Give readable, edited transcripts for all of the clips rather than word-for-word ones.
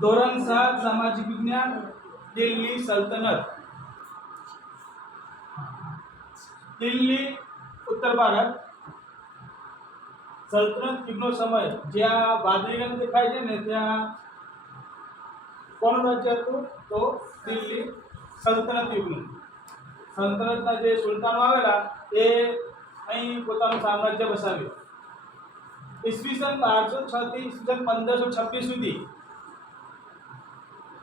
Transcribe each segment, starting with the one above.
ધોરણ 7 સામાજિક વિજ્ઞાન દિલ્હી સલ્તનત। દિલ્હી उत्तर भारत સલ્તનત યુગનો સમય જ્યાં વાદળી રંગ દેખાય છે ને ત્યાં કોણ રાજ્ય હતું તો દિલ્હી સલ્તનત યુગનું। સલ્તનતના જે સુલતાનો આવેલા એ અહીં પોતાનું સામ્રાજ્ય વસાવ્યું। ઈસવીસન 1206 થી ઈસવીસન 1526 સુધી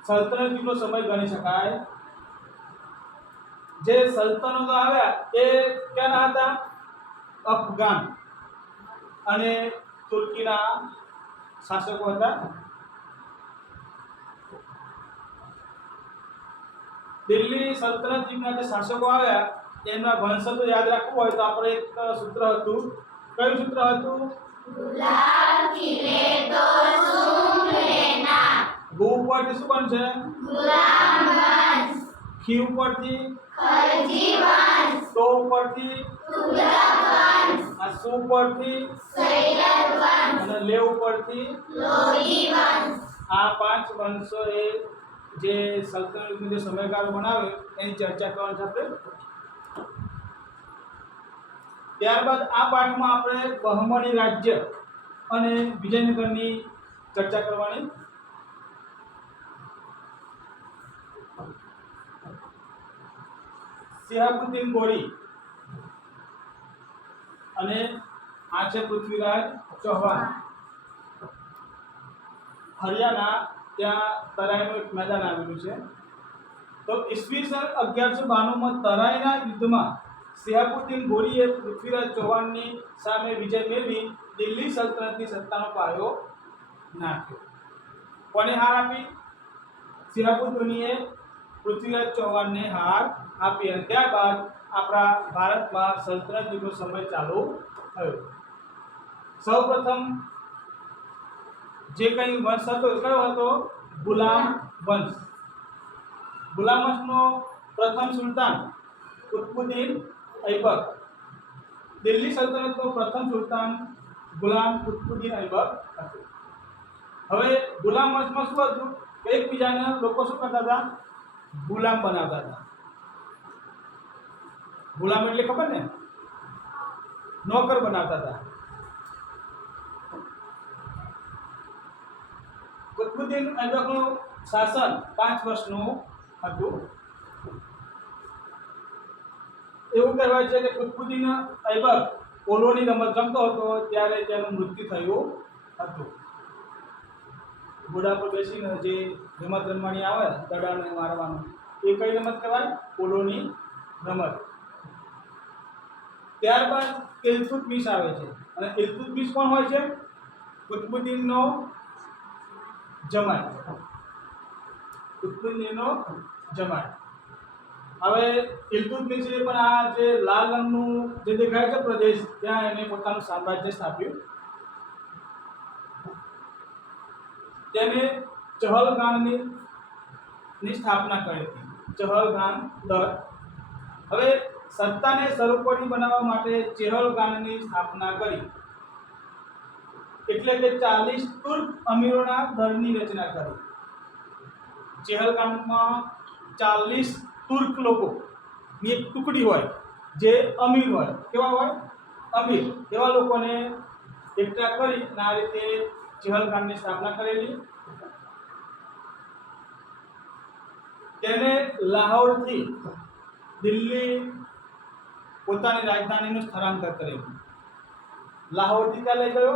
સલ્તનત યુગનો સમય ગણી શકાય। જે સલ્તનતો આવ્યા એ ક્યાંના હતા? અફઘાન અને તુર્કીના શાસકો હતા। દિલ્હી સલ્તનત યુગના જે શાસકો આવ્યા એમના વંશજો યાદ રાખવું હોય તો આપણે એક સૂત્ર હતું। કયું સૂત્ર હતું? ગુલામ ખીલે તો સૂંઘ લેના। ગુ ઉપરથી શું બનશે? ગુલામ વંશ। ખી ઉપરથી ખલજી વંશ। તો ઉપરથી તુગલક વંશ। આ સુ ઉપરથી સૈયદ વંશ। અને લે ઉપરથી લોધી વંશ। આ પાંચ વંશો એ જે સલ્તનતનો જે સમયગાળો બનાવે એની ચર્ચા કરવાની છે આપણે। ત્યારબાદ આ પાઠમાં આપણે બહમની રાજ્ય અને વિજયનગરની ચર્ચા કરવાની। સિહાબુદ્દીન ગોરી અને આ છે પૃથ્વીરાજ ચૌહાણ। હરિયાણા ત્યાં તરાઈનું એક મેદાન આવેલું છે। તો ઈસવીસન 1192 માં તરાઈના યુદ્ધમાં સિહાબુદ્દીન ગોરીએ પૃથ્વીરાજ ચૌહાણની સામે વિજય મેળવી દિલ્હી સલ્તનતની સત્તાનો પાયો નાખ્યો। કોને હાર આપી? સિહાબુદ્દીનએ પૃથ્વીરાજ ચૌહાણને હાર આપી અને ત્યારબાદ આપણા ભારતમાં સલ્તનત યુગનો સમય ચાલુ થયો। સૌપ્રથમ જે કઈ વંશ હતો કયો હતો? ગુલામ વંશ। ગુલામ વંશનો પ્રથમ સુલતાન કુતબુદ્દીન ઐબક। દિલ્હી સલ્તનતનો પ્રથમ સુલતાન ગુલામ કુતબુદ્દીન ઐબક હતો। હવે ગુલામ વંશમાં શું હતું? એકબીજાને લોકો શું કરતા હતા? ગુલામ બનાવતા હતા। ગુલામ એટલે ખબર ને? નોકર બનાવતા હતા। કુતબુદ્દીન ઐબકનું શાસન 5 વર્ષનું હતું। એવું કહેવાય છે કે કુતબુદ્દીન ઐબક પોલોની રમત રમતો હતો ત્યારે તેનું મૃત્યુ થયું હતું। ઘોડા પર બેસીને જે રમત રમવાની આવે દડાને મારવાનું એ કઈ રમત કહેવાય? પોલોની રમત। ત્યારબાદ ઇલ્તુત્મિશ આવે છે અને ઇલ્તુત્મિશ કોણ હોય છે? કુતબુદ્દીનનો જમાઈ। કુતબુદ્દીનનો જમાઈ। હવે ઇલ્તુત્મિશે પણ આ જે લાલ રંગનું જે દેખાય છે પ્રદેશ ત્યાં એને પોતાનું સામ્રાજ્ય સ્થાપ્યું। તેને ચહલગાનની સ્થાપના કરી હતી। ચહલગાન દર। હવે સત્તાને સર્વોપરી બનાવવા માટે ચહલગાનની સ્થાપના કરી એટલે કે 40 તુર્ક અમીરોના દળની રચના કરી। ચહલગાનમાં 40 તુર્ક લોકોની એક ટુકડી હોય જે અમીર હોય। કેવા હોય? અમીર। એવા લોકોને એકઠા કરી અને આ રીતે ચહલગાનની સ્થાપના કરેલી। તેને લાહોરથી દિલ્હી પોતાની રાજધાનીનું સ્થળાંતર કરેલું। લાહોરથી ક્યાં લઈ ગયો?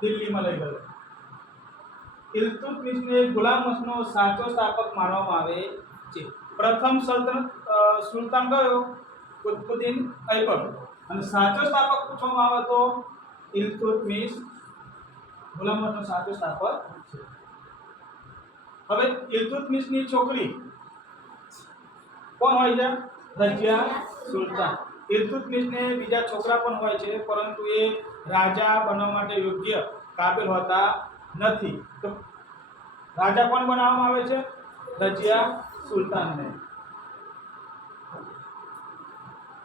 દિલ્હીમાં લઈ ગયો। ઇલ્તુત્મિશને ગુલામ વંશનો સાચો સ્થાપક માનવામાં આવે છે। પ્રથમ સુલતાન કયો? કુતબુદ્દીન ઐબક। અને સાચો સ્થાપક પૂછવામાં આવે તો ઇલ્તુત્મિશ ગુલામ વંશનો સાચો સ્થાપક છે। હવે ઇલ્તુત્મિશની છોકરી કોણ હોય છે? રઝિયા સુલતાન। ઇલ્તુત્મિશને બીજા છોકરા પણ હોય છે પરંતુ એ રાજા બનવા માટે યોગ્ય કાબિલ હોતા નથી। તો રાજા કોણ બનાવવામાં આવે છે? રઝિયા સુલતાનને।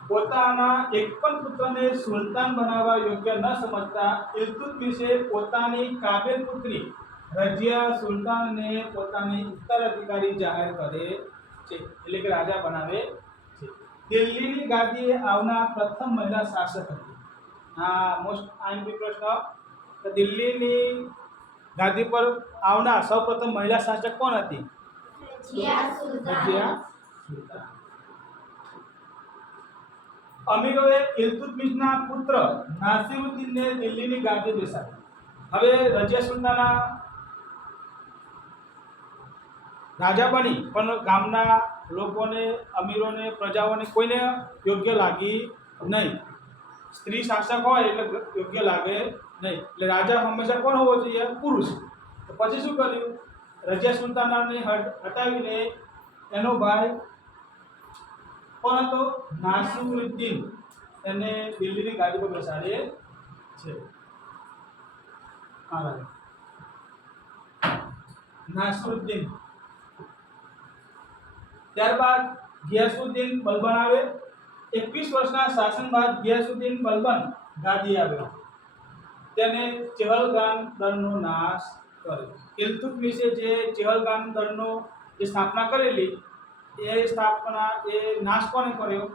પોતાના એક પણ પુત્રને સુલતાન બનાવવા યોગ્ય ન સમજતા ઇલ્તુત્મિશે પોતાની કાબિલ પુત્રી રજિયા સુલતાનને પોતાની ઉત્તરાધિકારી જાહેર કરે છે, એટલે કે રાજા બનાવે છે. દિલ્હીની ગાદીએ આવનાર પ્રથમ મહિલા શાસક હતી. આ મોસ્ટ આઈએમપી પ્રશ્ન. તો દિલ્હીની ગાદી પર આવનાર સૌપ્રથમ મહિલા શાસક કોણ હતી? રજિયા સુલતાન. રજિયા સુલતાન. અમીરોએ ઇલ્તુત્મિશના પુત્ર નાસિરુદ્દીનને દિલ્હીની ગાદી બેસાડી. હવે રજિયા સુલતાના રાજા બની પણ ગામના લોકોને, અમીરોને, પ્રજાઓને કોઈને યોગ્ય લાગી નહીં. સ્ત્રી શાસક હોય એટલે યોગ્ય લાગે નહીં. એટલે રાજા હંમેશા કોણ હોવો જોઈએ? પુરુષ. તો પછી શું કર્યું? રજિયા સુલતાનાને હટાવીને એનો ભાઈ કોણ હતો? નાસિરુદ્દીન, એને દિલ્હીની ગાદી પર બેસાડે છે. નાસિરુદ્દીન. ત્યારબાદ ગિયાસુદ્દીન બલબન આવે. 21 વર્ષના શાસન બાદ ગિયાસુદ્દીન બલબન ગાદી આવ્યો. તેને ચહલગામ દળનો નાશ કર્યો. ઇલ્તુત્મિશે જે ચહલગામ દળનો જે સ્થાપના કરેલી, એ નાશ કોને કર્યો?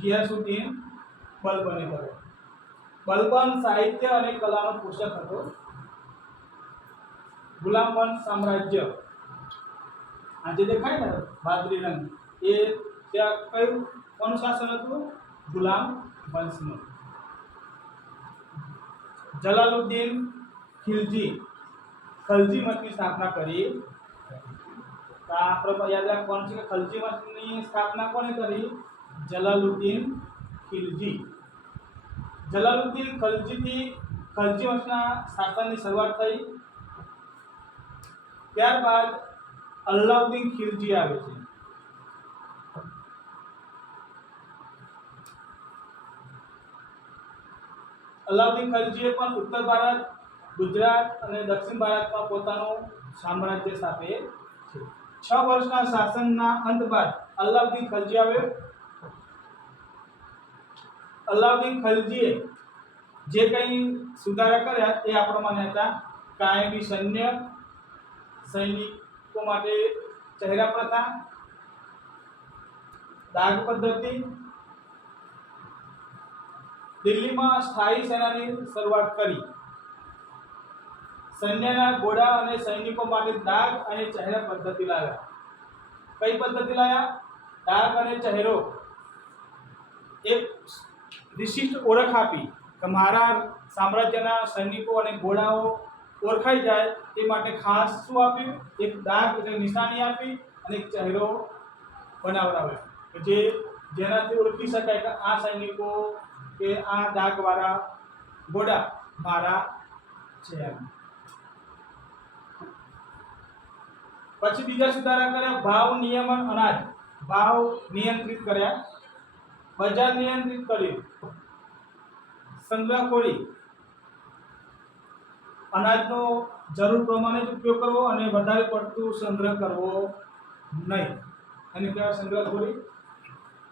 ગિયાસુદ્દીન બલબને કર્યો. બલબન સાહિત્ય અને કલાનો પોષક હતો. ગુલામ વંશ સામ્રાજ્ય, આ જે દેખાય ને વાદળી રંગ, એ ત્યાં કયું કોનું શાસન હતું? ગુલામ વંશનું. જલાલુદ્દીન ખિલજી મતની સ્થાપના કરી. તો આપણે યાદ રાખ કોણ છે કે ખલજી મતની સ્થાપના કોને કરી? જલાલુદ્દીન ખિલજી. જલાલુદ્દીન ખલજી વંશના શાસનની શરૂઆત થઈ. ત્યારબાદ અલ્લાઉદ્દીન ખિલજી આવે છે. અલ્લાઉદ્દીન ખિલજીએ પણ ઉત્તર ભારત, ગુજરાત અને દક્ષિણ ભારતમાં પોતાનું સામ્રાજ્ય સ્થાપે છે. 6 વર્ષના શાસનના અંત બાદ અલ્લાઉદ્દીન ખિલજી આવ્યો. અલ્લાઉદ્દીન ખિલજીએ જે કંઈ સુધારા કર્યા એ આ પ્રમાણે હતા. કાયમી સૈનિકો માટે ચહેરા પ્રથા, દાગ પદ્ધતિ, દિલ્હીમાં સ્થાયી સેનાની શરૂઆત કરી. સૈન્યના ઘોડા અને સૈનિકો માટે દાગ અને ચહેરા પદ્ધતિ લાવ્યા. કઈ પદ્ધતિ લાવ્યા? દાગ અને ચહેરો. એક વિશિષ્ટ ઓળખ આપી કે મારા સામ્રાજ્યના સૈનિકો અને ઘોડાઓ ઓળખાઈ જાય તે માટે ખાસ શું આપ્યું? એક દાગ એટલે નિશાની આપી અને એક ચહેરો બનાવડાવ્યો કે જેનાથી ઓળખી શકાય કે આ સૈનિકો કે આ દાગવાળા ઘોડા મારા છે. પછી બીજા સુધારા કર્યા. ભાવ નિયમન, અનાજ ભાવ નિયંત્રિત કર્યા. બજાર નિયંત્રિત કર્યું. સંગ્રહખોરી, અનાજનો જરૂર પ્રમાણે જ ઉપયોગ કરવો અને વધારે પડતું સંગ્રહ કરવો નહીં, અને કહેવાય સંગ્રહખોરી.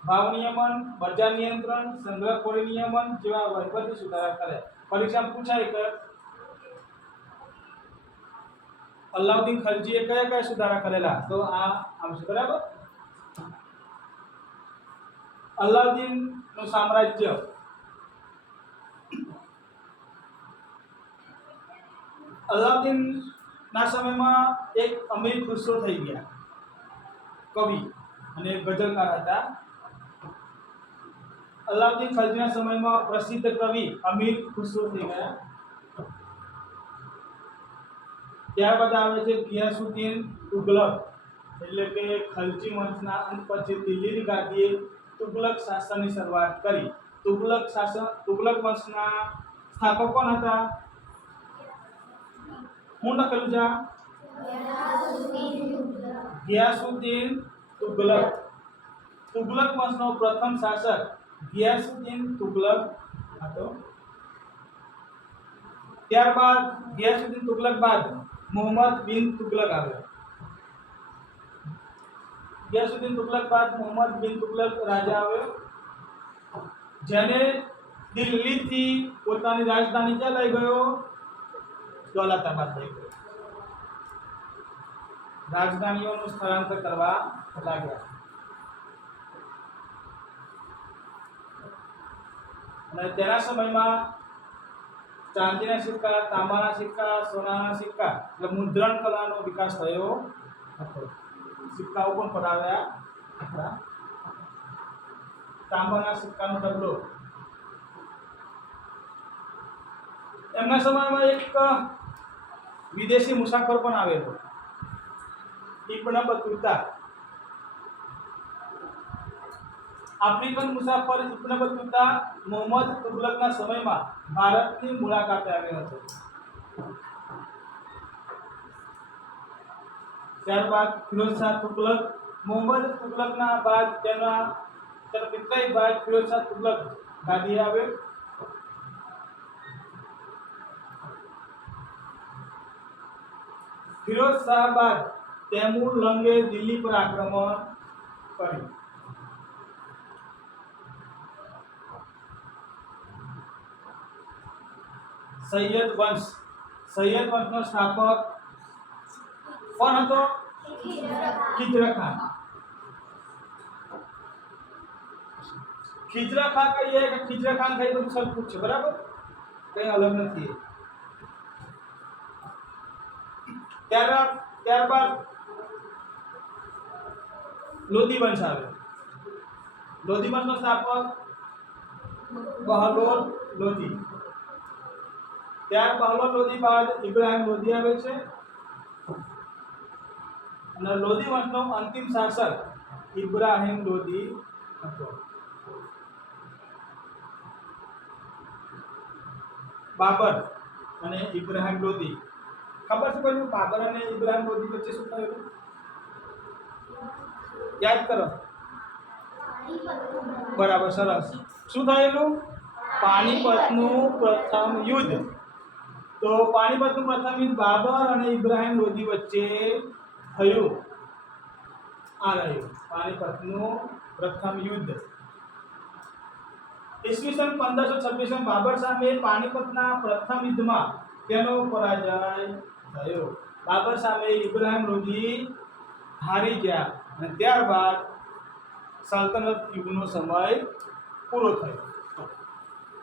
ભાવ નિયમન, બજાર નિયંત્રણ, સંગ્રહખોરી નિયમન જેવા વહીવટી સુધારા કર્યા. પરીક્ષામાં પૂછાય કે અલ્લાઉદ્દીન ખિલજીએ કયા કયા સુધારા કરેલા? તો આ આવશે. બરાબર. અલ્લાઉદ્દીનનું સામ્રાજ્ય. અલ્લાઉદ્દીનના સમયમાં એક અમીર ખુસરો થઈ ગયા, કવિ અને ગઝલકાર હતા. અલ્લાઉદ્દીન ખિલજીના સમયમાં પ્રસિદ્ધ કવિ અમીર ખુસરો થઈ ગયા. ત્યારબાદ આવે છે ગિયાસુદ્દીન તુગલક, એટલે કે ખલજી વંશના અંત પછી દિલ્હીની ગાદીએ તુગલક શાસનની શરૂઆત કરી. તુગલક વંશના સ્થાપક કોણ હતા? હું લખેલું છે ગિયાસુદ્દીન તુગલક. તુગલક વંશનો પ્રથમ શાસક ગિયાસુદ્દીન તુગલક હતો. ત્યારબાદ ગિયાસુદ્દીન તુગલક બાદ મોહમ્મદ બિન તુગલક આવ્યો. ગિયાસુદ્દીન તુગલક બાદ મોહમ્મદ બિન તુગલક રાજા આવ્યો, જેને દિલ્હીથી પોતાની રાજધાની ક્યાં લઈ ગયો? દૌલતાબાદ થઈ ગયો. રાજધાનીઓનું સ્થળાંતર કરવા લાગ્યા. અને તેના સમયમાં ચાંદીના સિક્કા, તાંબાના સિક્કા, સોનાના સિક્કા એટલે મુદ્રણ કલાનો વિકાસ થયો હતો. સિક્કાઓ પણ પડાવ્યા હતા. તાંબાના સિક્કાનો ઢગલો. એમના સમયમાં એક વિદેશી મુસાફર પણ આવેલો, ઇબ્ન બતુતા. આફ્રિકન મુસાફર ઇબ્ન બતુતા મોહમ્મદ તુગલકના સમયમાં ભારતની મુલાકાતે આવ્યો હતો. ત્યારબાદ ફિરોઝશાહ તુગલક, મોહમ્મદ તુગલકના બાદ તેના પિતરાઈ ભાઈ ફિરોઝશાહ તુગલક ગાદીએ આવ્યો. ફિરોઝશાહ બાદ તૈમૂર લંગે દિલ્હી પર આક્રમણ કર્યું. સૈયદ વંશનો સ્થાપક કોણ હતો? ખિજર ખાન. ખિજર ખાન કહીએ કે ખિજર ખાન કહીએ તો સરખું છે, બરાબર, કઈ અલગ નથી. ત્યારબાદ લોધી વંશ આવ્યો. લોધી વંશનો સ્થાપક બહલોલ લોધી. બહલોલ લોધી બાદ ઇબ્રાહિમ લોધી આવે છે. અને લોધી વંશનો અંતિમ શાસક ઇબ્રાહિમ લોધી હતો. બાબર અને ઇબ્રાહિમ લોધી. ખબર છે કોઈ બાબર અને ઇબ્રાહિમ લોધી વચ્ચે શું થયેલું? યાદ કરો. બરાબર, સરસ. શું થયેલું? પાણીપતનું પ્રથમ યુદ્ધ. તો પાણીપતનું પ્રથમ યુદ્ધ બાબર અને ઇબ્રાહિમ લોધી વચ્ચે થયું. આ રહ્યું પાણીપતનું પ્રથમ યુદ્ધ. ઈસવીસન 1526 બાબર સામે પાણીપતના પ્રથમ યુદ્ધમાં તેનો પરાજય થયો. બાબર સામે ઇબ્રાહિમ લોધી હારી ગયા અને ત્યારબાદ સલ્તનત યુગનો સમય પૂરો થયો.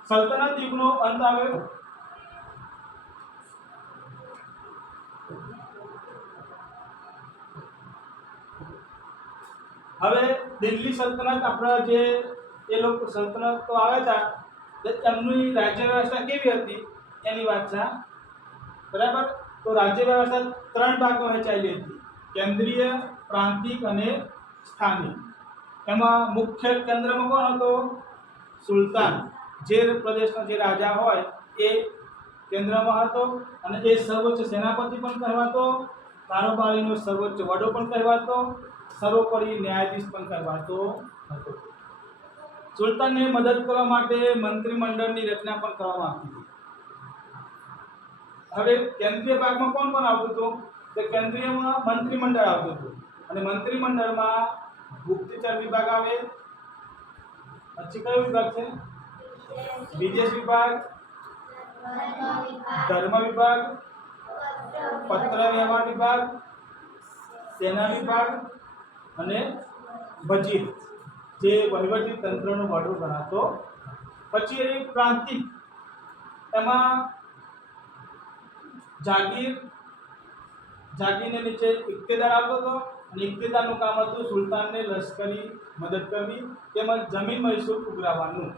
સલ્તનત યુગનો અંત આવ્યો. હવે દિલ્હી સલ્તનત આપણા જે એ લોકો સલ્તનત તો આવે હતા, એમની રાજ્ય વ્યવસ્થા કેવી હતી એની વાત છે, બરાબર. તો રાજ્ય વ્યવસ્થા 3 ભાગમાં વહેંચાયેલી હતી: કેન્દ્રીય, પ્રાંતિક અને સ્થાનિક. એમાં મુખ્ય કેન્દ્રમાં કોણ હતો? સુલતાન. જે પ્રદેશનો જે રાજા હોય એ કેન્દ્રમાં હતો અને એ સર્વોચ્ચ સેનાપતિ પણ કહેવાતો, કારોબારીનો સર્વોચ્ચ વડો પણ કહેવાતો, સર્વોપરી ન્યાયાધીશ પણ કહેવાતો હતો. સુલતાનને મદદ કરવા માટે મંત્રીમંડળની રચના પણ કરવામાં આવતી હતી. હવે કેન્દ્રીય ભાગમાં કોણ કોણ આવતું હતું? તો કેન્દ્રીયમાં મંત્રીમંડળ આવતું હતું અને મંત્રીમંડળમાં ગુપ્તચર વિભાગ આવે. પછી કયો વિભાગ છે? વિદેશ વિભાગ, ધર્મ વિભાગ, પત્ર વ્યવહાર વિભાગ, સેના વિભાગ અને વજીર, જે વહીવટી તંત્રનો વડો ગણાતો. પછી એ પ્રાંતિક, એમાં જાગીરને નીચે ઇક્તેદાર આવતો હતો અને ઇક્તેદારનું કામ હતું સુલતાનને લશ્કરી મદદ કરવી તેમજ જમીન મહેસૂલ ઉઘરાવવાનું.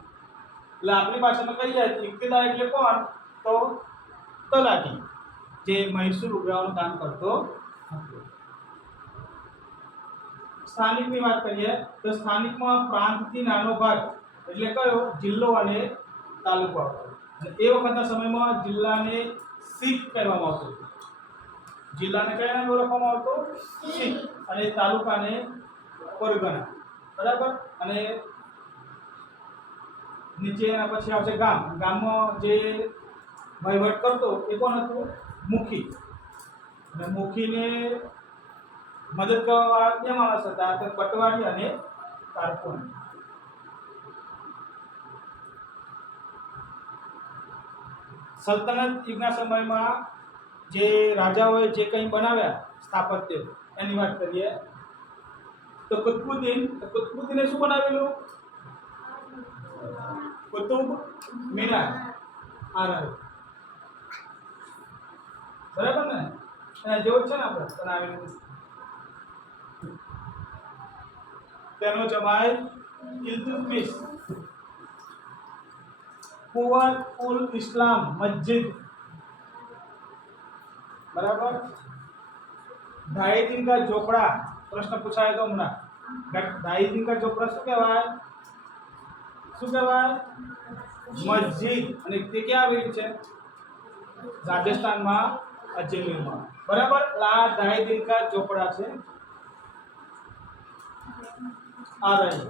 એટલે આપણી ભાષામાં કહીએ ઇક્તેદાર એટલે કોણ? તો તલાટી, જે મહેસૂલ ઉઘરાવવાનું કામ કરતો હતો. સ્થાનિકની વાત કરીએ તો સ્થાનિકમાં પ્રાંતથી નાનો ભાગ એટલે કયો? જિલ્લો અને તાલુકો આવતો. એ વખતના સમયમાં જિલ્લાને સીટ કહેવામાં આવતું હતું. જિલ્લાને કયા નામે ઓળખવામાં આવતો? સીટ. અને તાલુકાને પરગણા, બરાબર. અને નીચે એના પછી આવશે ગામ. ગામમાં જે વહીવટ કરતો એ કોણ હતું? મુખી. અને મુખીને મદદ કરવા 2 માણસ હતા, તો પટવારી અને કારકુન. સલ્તનત યુગના સમયમાં જે રાજાઓએ જે કંઈ બનાવ્યા સ્થાપત્ય એની વાત કરીએ તો કુતુબુદ્દીને શું બનાવેલું? કુતુબ મિનાર આ રહ્યું. બરાબર ને? એના જેવું જ છે ને આપણે બનાવેલું. તેનો જમાઈ ઇલ્તુત્મિશ. કુવત ઉલ ઇસ્લામ મસ્જિદ. બરાબર. ढाई दिन का झोपड़ा प्रश्न पूछाया तो हमारा ढाई दिन का झोपड़ा શું કહેવાય? શું કહેવાય? મસ્જિદ. અને તે ક્યાં આવેલી છે? રાજસ્થાનમાં અજમેરમાં. બરાબર. આ ढाई दिन का झोपड़ा છે આ રહી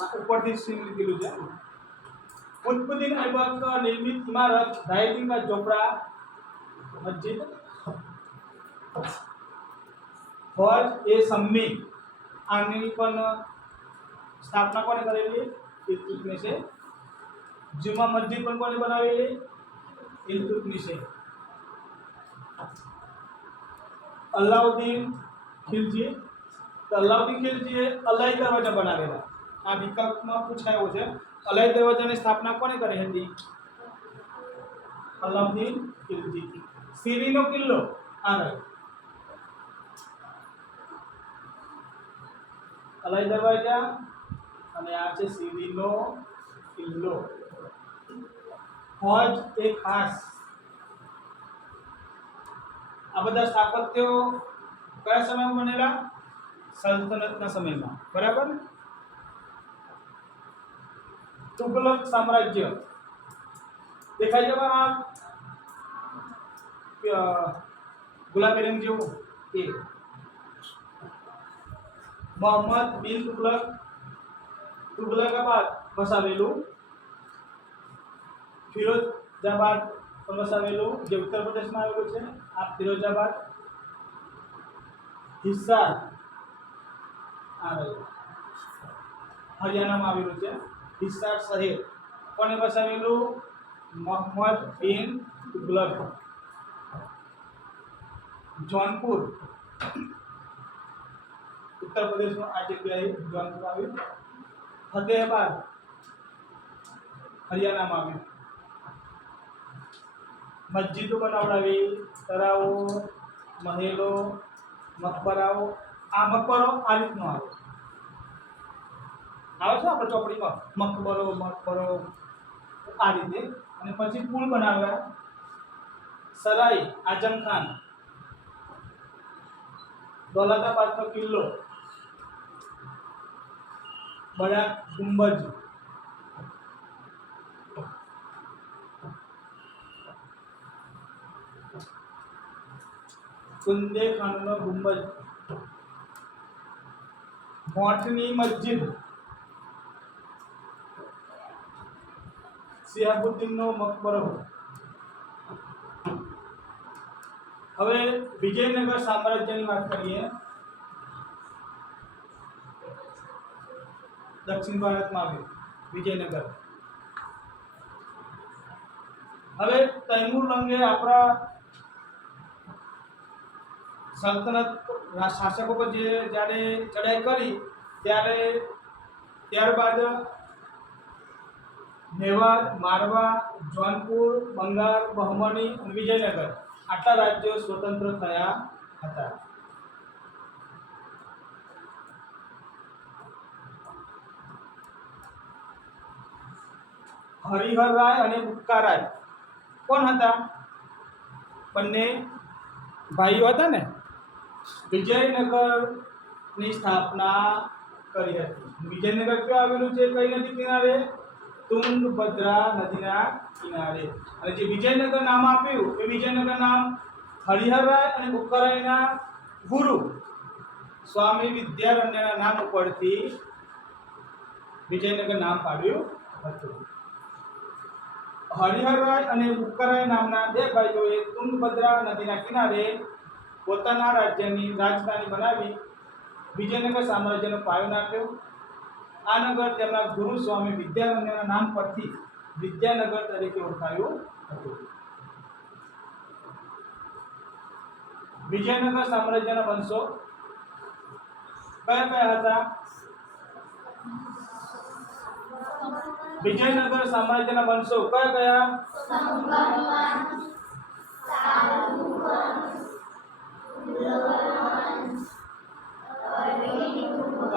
આ ઉપરથી સીન લીધેલું છે. કુતુબુદ્દીન ऐबक निर्मित इमारत ढाई दिन का झोपड़ा मस्जिद फौज ए सम्मी आनी पण स्थापना कोने करेली? इल्तुत्मिशे. जुमा मस्जिद पण कोने बनावेली? इल्तुत्मिशे. अलाउद्दीन खिलजी. तो अलाउद्दीन खिलजीए अलाई दरवाजा बनावेला. આ વિકલ્પમાં પૂછાયો છે. અલાઈ દરવાજાની સ્થાપના કોને કરી હતી? અલાઉદ્દીન ખિલજી. સીરીનો કિલ્લો આ રહ્યો. અલાઈ દરવાજા અને આ છે સીરીનો કિલ્લો. ફૌજ એ ખાસ. આ બધા સ્થાપત્યો કયા સમયમાં બનેલા? સલ્તનતના સમયમાં. બરાબર. તુગલક સામ્રાજ્ય દેખાય છે આ ગુલાબી રંગ જેવું એ મોહમ્મદ બિન તુગલકાબાદ વસાવેલું. ફિરોજાબાદ વસાવેલું જે ઉત્તર પ્રદેશમાં આવેલું છે. આ ફિરોજાબાદ. હિસાર આ હરિયાણામાં આવેલું છે. હિસાર શહેર કોને વસાવેલું? મોહમ્મદ બિન તુગલક. जौनपुर उत्तर प्रदेश में आ जगह जौनपुर આવ્યું. ફતેહાબાદ હરિયાણામાં આવ્યું. મસ્જિદો બનાવડાવી, તળાવો, મહેલો, મકબરાઓ. આ મકબરો આ રીતનો આવે છે આપણે ચોપડીમાં મકબરો આ રીતે. અને પછી પુલ બનાવ્યા. સરાય આઝમ ખાન. દौलताबादનો કિલ્લો. બડા ગુંબજ. कुंदे खानનો ગુંબજ. મોઠની મસ્જિદ. સિહાબુદ્દીનનો મકબરો. હવે વિજયનગર સામ્રાજ્યની વાત કરીએ. દક્ષિણ ભારતમાં આવ્યું વિજયનગર. હવે તૈમુર લંગે આપણા સલ્તનત શાસકો પર જ્યારે ચડાઈ કરી ત્યારબાદ મેવાડ, મારવા, જૌનપુર, બંગાળ, બહમની અને વિજયનગર આટલા રાજ્યો સ્વતંત્ર થયા હતા. હરિહર રાય અને બુક્કા રાય કોણ હતા? બંને ભાઈઓ હતા ને. વિજયનગરની સ્થાપના કરી હતી. વિજયનગર ક્યાં આવેલું છે? કઈ નદી કિનારે? તુંગભદ્રા નદીના કિનારે. અને જે વિજયનગર નામ આપ્યું એ વિજયનગર નામ હરિહર રાય અને બુક્કા રાયના ગુરુ સ્વામી વિદ્યારણ્યના નામ ઉપરથી વિજયનગર નામ પાડ્યું હતું. હરિહર રાય અને બુક્કા રાય નામના બે ભાઈઓએ તુંગભદ્રા નદીના કિનારે પોતાના રાજ્યની રાજધાની બનાવી વિજયનગર સામ્રાજ્યનો પાયો નાખ્યો. આ નગર તેમના ગુરુ સ્વામી વિદ્યારણ્યના નામ પરથી વિદ્યાનગર તરીકે ઓળખાયું હતું. વિજયનગર સામ્રાજ્યના વંશો કયા કયા હતા? વિજયનગર સામ્રાજ્યના વંશો કયા કયા?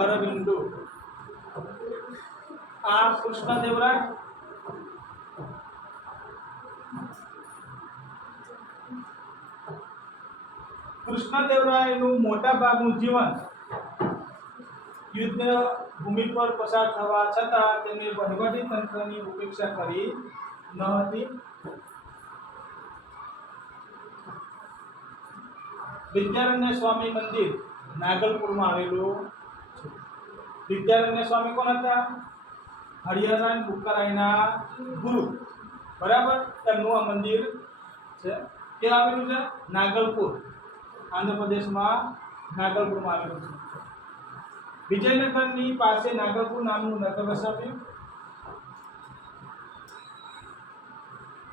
અરવિંદુ. આ કૃષ્ણદેવરાય. કૃષ્ણદેવરાયનું મોટા ભાગનું જીવન યુદ્ધ ભૂમિ પર પસાર થવા છતાં તેમણે વહીવટી તંત્રની ઉપેક્ષા કરી ન હતી. વિદ્યારણ્ય સ્વામી મંદિર નાગલપુરમાં આવેલું છે. વિદ્યારણ્ય સ્વામી કોણ હતા? હરિહરાય બુક્કરાયના ગુરુ. બરાબર. તેમનું આ મંદિર છે. ક્યાં આવેલું છે? નાગલપુર, આંધ્રપ્રદેશમાં નાગલપુરમાં આવેલું છે. વિજયનગરની પાસે નાગલપુર નામનું નગર વસાવ્યું.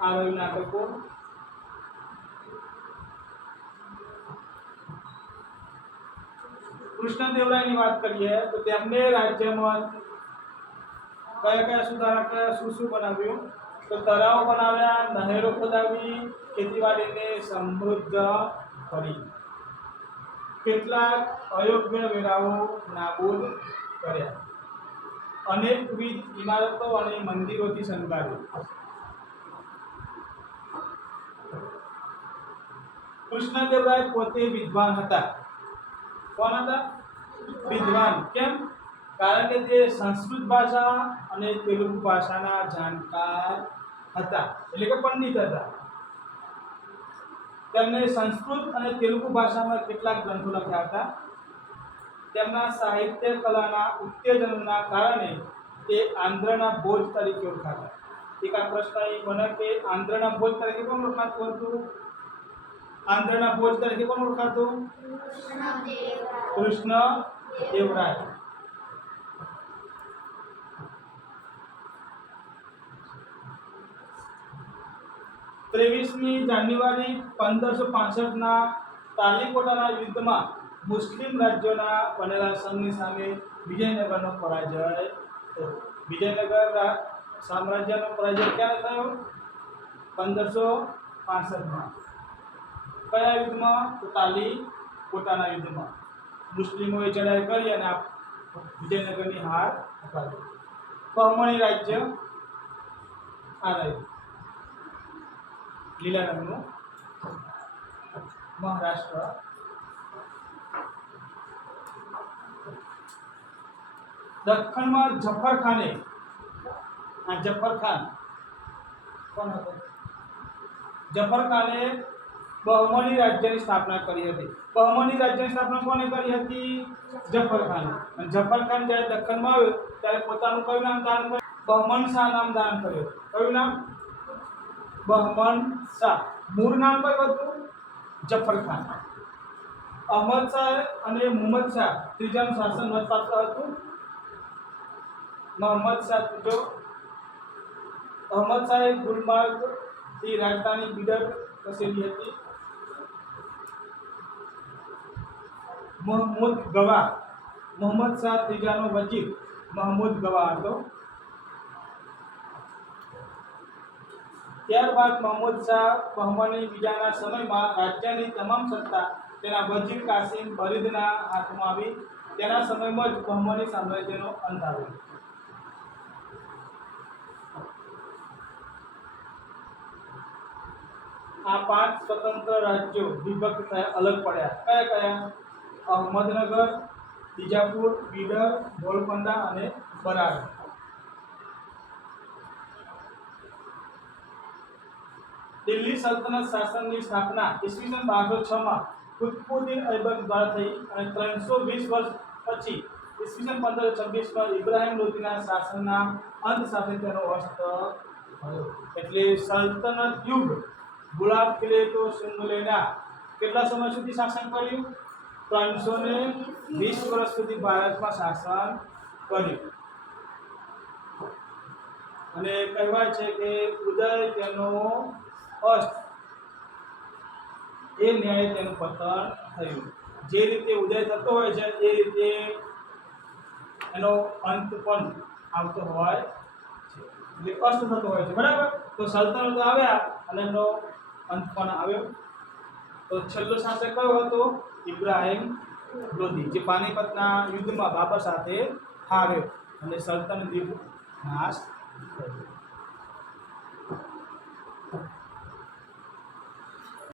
આ રહ્યું નાગલપુર. કૃષ્ણદેવરાયની વાત કરીએ તો તેમને રાજ્યમાં કયા કયા સુધારા કર્યા, શું બનાવ્યું? તો તળાવ બનાવ્યા, નહેરો ખોદાવી, ખેતીવાડીને સમૃદ્ધ કરી, કેટલાક અયોગ્ય વેરાઓ નાબૂદ કર્યા, અનેકવિધ ઇમારતો અને મંદિરોથી શણગાર્યું. કૃષ્ણદેવરાય પોતે વિદ્વાન હતા. કોણ હતા? વિદ્વાન. કેમ? કારણ કે તે સંસ્કૃત ભાષા અને તેલુગુ ભાષાના જાણકાર હતા, એટલે કે પંડિત હતા. તેમણે સંસ્કૃત અને તેલુગુ ભાષામાં કેટલાક ગ્રંથો લખ્યા હતા. તેમના સાહિત્ય કલાના ઉત્તેજનના કારણે તે આંધ્રના ભોજ તરીકે ઓળખાતા. એક આ પ્રશ્ન એ બને કે આંધ્રના ભોજ તરીકે કોણ ઓળખાતું હતું? આંધ્રના ભોજ તરીકે કોણ ઓળખાતું? કૃષ્ણદેવરાય. ત્રેવીસમી જાન્યુઆરી 1565ના તાલીકોટાના યુદ્ધમાં મુસ્લિમ રાજ્યોના બનેલા સંઘની સામે વિજયનગરનો પરાજય થયો. વિજયનગર સામ્રાજ્યનો પરાજય ક્યારે થયો? 1565માં. કયા યુદ્ધમાં? તો તાલીકોટાના યુદ્ધમાં. મુસ્લિમોએ ચડાઈ કરી અને વિજયનગરની હાર અપાવી. બહમણી રાજ્ય આ રહ્યું લીલા રંગનું, મહારાષ્ટ્ર. દખ્ખણમાં જફર ખાને, આ જફર ખાન કોણ હતો? જફર ખાને બહમણી રાજ્યની સ્થાપના કરી હતી. બહમણી રાજ્યની સ્થાપના કોને કરી હતી? જફર ખાને. અને જફર ખાન જ્યારે દખ્ખણમાં આવ્યો ત્યારે પોતાનું કયું નામ ધારણ કર્યું? બહમન શાહ નામ ધારણ કર્યું. કયું નામ? બહમન શાહ. મૂળ નામ કયું હતું? જફર ખાન. અહમદ શાહ અને મુહમ્મદ શાહ ત્રીજાનું શાસન નોંધપાત્ર હતું. મોહમ્મદ શાહ ત્રીજો. અહમદ શાહે ગુલમાર્ગથી રાજધાની બીડર ખસેડી હતી. મહમૂદ ગવા, મોહમ્મદ શાહ ત્રીજાનો વજીર મહમૂદ ગવા હતો. ત્યારબાદ મોહમ્મદ શાહ બહમની બીજાના સમયમાં રાજ્યની તમામ સત્તા તેના વજીર કાસિમ બરીદના હાથમાં આવી. તેના સમયમાં જ બહમની સામ્રાજ્યનો અંત આવ્યો. આ 5 સ્વતંત્ર રાજ્યો વિભક્ત થયા, અલગ પડ્યા. કયા કયા? અહમદનગર, બીજાપુર, બીડર, ગોલકોંડા અને બરાડ. દિલ્હી સલ્તનત શાસનની સ્થાપના ઈસવીસન 1206માં કુતુબુદ્દીન ઐબક દ્વારા થઈ અને 320 વર્ષ પછી ઈસવીસન 1526માં ઇબ્રાહિમ લોધીના શાસનના અંત સાથે તેનો અસ્ત થયો. એટલે સલ્તનત યુગ ગુલાબ કિલે તો સિંધુલેના કેટલા સમય સુધી શાસન કર્યું? 320 વર્ષ સુધી ભારતમાં શાસન કર્યું. અને કહેવાય છે કે ઉદય તેનો અસ્ત. એ ન્યાય તેનું પતન થયું. જે રીતે ઉદય થતો હોય છે એ રીતે એનો અંત પણ આવતો હોય છે, એટલે અસ્ત થતો હોય છે. બરાબર. તો સલ્તનતો આવ્યા અને એનો અંત પણ આવ્યો. તો છેલ્લો શાસક કયો હતો? ઇબ્રાહિમ લોધી, જે પાનીપતના યુદ્ધમાં બાબર સાથે હાર્યો અને સલ્તનત યુદ્ધ નાશ થયો.